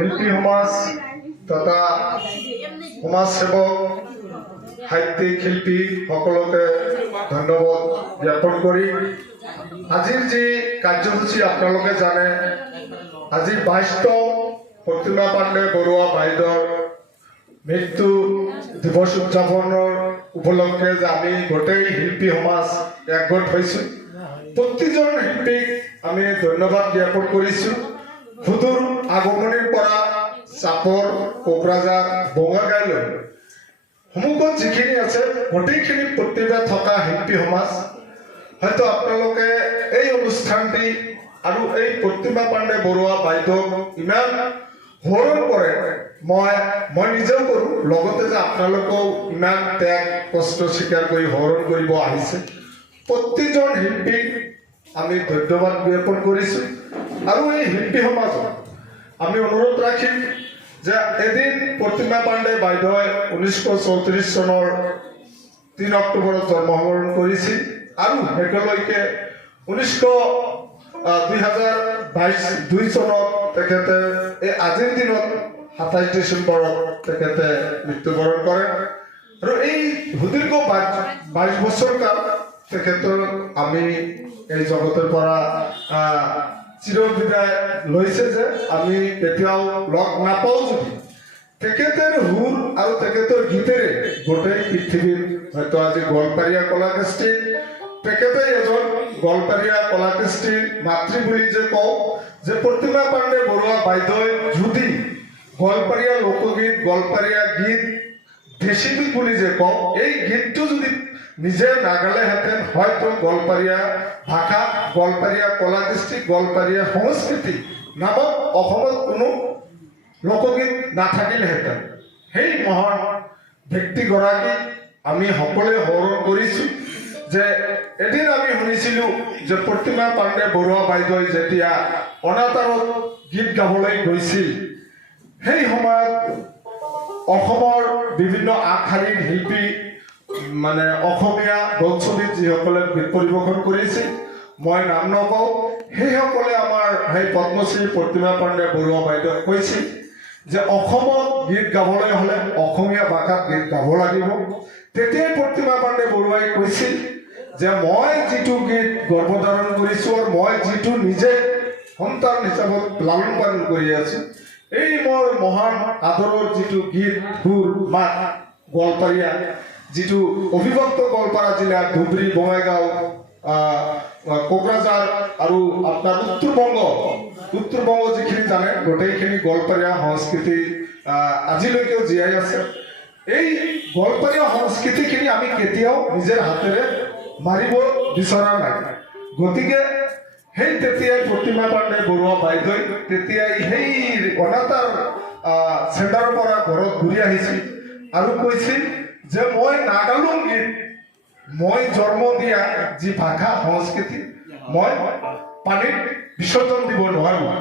শিল্পী সমাজ তথা সমাজসেৱক সাহিত্যিক শিল্পী সকলকে ধন্যবাদ জ্ঞাপন কৰি আজিৰ যি কাৰ্যসূচী আপোনালোকে জানে আজি 22তম প্ৰতিমা পাণ্ডে বৰুৱা বাইদেউৰ মৃত্যু দিৱস উদযাপনৰ উপলক্ষে যে আমি গোটেই শিল্পী সমাজ একগোট হৈছোঁ প্ৰতিজন শিল্পীক আমি ধন্যবাদ জ্ঞাপন কৰিছোঁ সুদূৰ আগমনিৰ পৰা চাপৰ কোকৰাঝাৰ বঙাইগাঁওলৈ সমগ্ৰ যিখিনি আছে গোটেইখিনি প্ৰতিভা থকা শিল্পী সমাজ হয়তো আপোনালোকে এই অনুষ্ঠানটি আৰু এই প্ৰতিমা পাণ্ডে বৰুৱা বাইদেউক ইমান সোঁৱৰণ কৰে মই নিজেও কৰোঁ লগতে যে আপোনালোকেও ইমান ত্যাগ কষ্ট স্বীকাৰ কৰি সোঁৱৰণ কৰিব আহিছে প্ৰতিজন শিল্পীক আমি ধন্যবাদ জ্ঞাপন কৰিছোঁ আৰু এই শিল্পী সমাজক আমি অনুৰোধ ৰাখিম যে এদিন প্ৰতিমা পাণ্ডে বাইদেৱে 1934 চনৰ 3 অক্টোবৰত জন্মগ্ৰহণ কৰিছিল আৰু একেলৈকে 2022 চনত তেখেতে এই আজিৰ দিনত 27 ডিচেম্বৰত তেখেতে মৃত্যুবৰণ কৰে আৰু এই সুদীৰ্ঘ 22 বছৰ কাল তেখেতৰ আমি এই জগতৰ পৰা চিৰবিদায় লৈছে যে আমি এতিয়াও লগ নাপাওঁ যদি তেখেতৰ সুৰ আৰু তেখেতৰ গীতেৰে গোটেই পৃথিৱীৰ হয়তো আজি গোৱালপাৰীয়া কলাকৃষ্টি তেখেতে এজন গোৱালপাৰীয়া কলাকৃষ্টিৰ মাতৃ বুলি যে কওঁ যে প্ৰতিমা পাণ্ডে বৰুৱা বাইদেৱে যদি গোৱালপাৰীয়া লোকগীত গোৱালপাৰীয়া গীত দেশীগীত বুলি যে কওঁ এই গীতটো যদি নিজে নাগালেহেঁতেন হয়তো গোৱালপাৰীয়া ভাষা গোৱালপাৰীয়া কলাকৃষ্টি গোৱালপাৰীয়া সংস্কৃতি নামত অসমত কোনো লোকগীত নাথাকিলেহেঁতেন সেই মহান ব্যক্তিগৰাকী আমি সকলোৱে সোঁৱৰণ কৰিছোঁ যে এদিন আমি শুনিছিলোঁ যে প্ৰতিমা পাণ্ডে বৰুৱা বাইদেৱে যেতিয়া অনাতাঁৰত গীত গাবলৈ গৈছিল সেই সময়ত অসমৰ বিভিন্ন আগশাৰীৰ শিল্পী মানে অসমীয়া বোলছবিত যিসকলে গীত পৰিৱেশন কৰিছিল মই নাম নকওঁ সেইসকলে আমাৰ সেই পদ্মশ্ৰী প্ৰতিমা পাণ্ডে বৰুৱা বাইদেৱে কৈছিল যে অসমত গীত গাবলৈ হ'লে অসমীয়া ভাষাত গীত গাব লাগিব তেতিয়াই প্ৰতিমা পাণ্ডে বৰুৱাই কৈছিল যে মই যিটো গীত গৰ্ভধাৰণ কৰিছোঁ আৰু মই যিটো নিজে সন্তান হিচাপত লালন পালন কৰি আছোঁ এই মোৰ মহান আদৰৰ যিটো গীত সুৰ মাত গোৱালপাৰীয়া যিটো অবিভক্ত গোৱালপাৰা জিলা ধুবুৰী বঙাইগাঁও কোকৰাঝাৰ আৰু আপোনাৰ উত্তৰ-বংগ যিখিনি জানে গোটেইখিনি গোৱালপাৰীয়া সংস্কৃতি আজিলৈকেও জীয়াই আছে এই গোৱালপাৰীয়া সংস্কৃতিখিনি আমি কেতিয়াও নিজৰ হাতেৰে মাৰিব বিচৰা নাই গতিকে সেই তেতিয়াই প্ৰতিমা পাণ্ডে বৰুৱা বাইদেৱে তেতিয়াই সেই অনাতাঁৰ চেণ্টাৰৰ পৰা ঘৰত ঘূৰি আহিছিল আৰু কৈছিল যে মই নাগালোঁ গীত মই জন্ম দিয়া যি ভাষা সংস্কৃতি মই পানীত বিসৰ্জন দিব নোৱাৰোঁ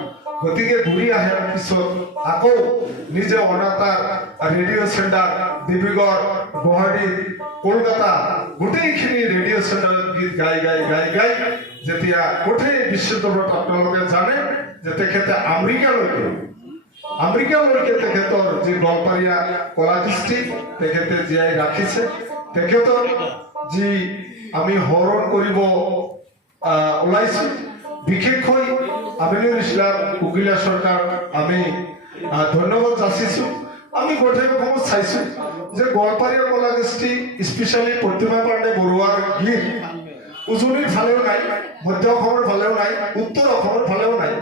গতিকে ঘূৰি অহাৰ পিছত আকৌ নিজে অনাতাঁৰ ৰেডিঅ' চেণ্টাৰ ডিব্ৰুগড় গুৱাহাটী কলকাতা গোটেইখিনি ৰেডিঅ' চেণ্টাৰত গীত গাই যেতিয়া গোটেই বিশ্বদৰবাৰত আপোনালোকে জানে যে তেখেতে আমেৰিকালৈকে তেখেতৰ যি গোৱালপাৰীয়া কলাকৃষ্টি তেখেতে জীয়াই ৰাখিছে তেখেতৰ যি আমি সোঁৱৰণ কৰিব ওলাইছোঁ বিশেষকৈ আমিনুল ইছলাম উকিলা চৰকাৰ আমি ধন্যবাদ যাচিছোঁ আমি গোটেই অসমত চাইছোঁ যে গোৱালপাৰীয়া কলাকৃষ্টি স্পেচিয়েলি প্ৰতিমা পাণ্ডে বৰুৱাৰ গীত উজনিৰ ফালেও নাই মধ্য অসমৰ ফালেও নাই উত্তৰ অসমৰ ফালেও নাই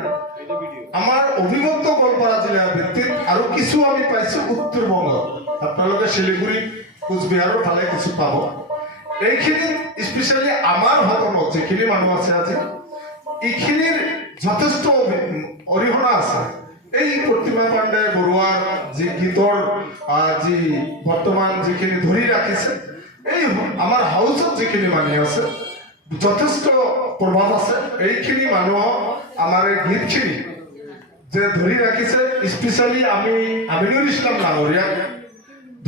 আমাৰ অবিভক্ত গোৱালপাৰা জিলাৰ ভিত্তিত আৰু কিছু আমি পাইছোঁ উত্তৰ-বংগত আপোনালোকে শিলিগুৰি কোচবিহাৰৰ ফালে কিছু পাব এইখিনি স্পেচিয়েলি আমাৰ সদনত যিখিনি মানুহ আছে আজি এইখিনিৰ যথেষ্ট অৰিহণা আছে এই প্ৰতিমা পাণ্ডে বৰুৱাৰ যি গীতৰ যি বৰ্তমান যিখিনি ধৰি ৰাখিছে এই আমাৰ হাউচত যিখিনি মানুহ আছে যথেষ্ট প্ৰভাৱ আছে এইখিনি মানুহক আমাৰ এই গীতখিনি যে ধৰি ৰাখিছে স্পেচিয়েলি আমি আমিনুল ইছলাম ডাঙৰীয়াক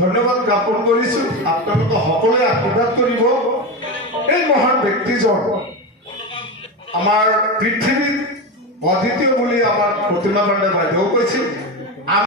ধন্যবাদ জ্ঞাপন কৰিছোঁ আপোনালোকে সকলোৱে আশীৰ্বাদ কৰিব এই মহান ব্যক্তিজন আমাৰ পৃথিৱীত অদ্বিতীয় বুলি আমাৰ প্ৰতিমা পাণ্ডে বাইদেউ কৈছিল